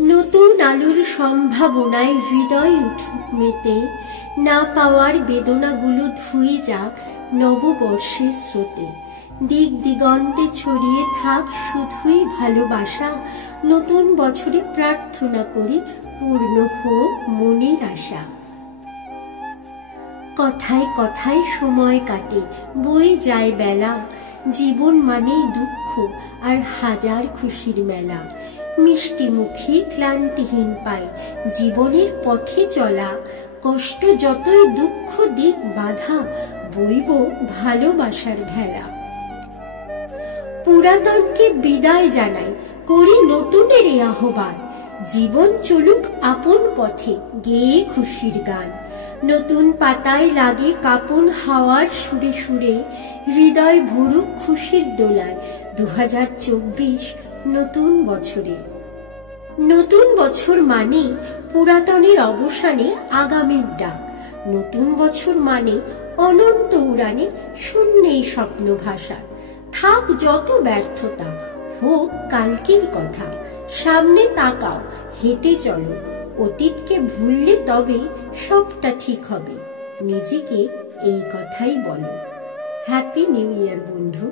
নতুন আলোর সম্ভাবনায় হৃদয় উঠুক মেতে, না পাওয়ার বেদনাগুলো ধুয়ে যাক নববর্ষের স্রোতে। দিক দিগন্তে ছড়িয়ে থাক শুধুই ভালোবাসা, নতুন বছরে প্রার্থনা করি পূর্ণ হোক মনের আশা। কথায় কথায় সময় কাটে, বয়ে যায় বেলা, জীবন মানেই দুঃখ আর হাজার খুশির মেলা। মিষ্টি মুখে ক্লান্তিহীন পাই জীবনের পথে চলা, কষ্ট যতই দুঃখ দিক বাধা, বইব ভালোবাসার ভেলা। পুরাতনকে বিদায় জানাই, করি নতুনের আহ্বান, জীবন চলুক আপন পথে গেয়ে খুশির গান। নতুন পাতায় লাগে কাপন হাওয়ার সুরে সুরে, হৃদয় ভরুক খুশির দোলায় 2024 নতুন বছরে। নতুন বছর মানে পুরাতনের অবসানে আগামীর ডাক, নতুন বছর মানে অনন্ত উড়ানে শূন্যেই স্বপ্ন ভাষা। থাক যত ব্যর্থতা, হোক কালকের কথা, সামনে তাকাও হেঁটে চলো, অতীতকে ভুললে তবে সবটা ঠিক হবে। নিজেকে এই কথাই বলো। হ্যাপি নিউ ইয়ার বন্ধু।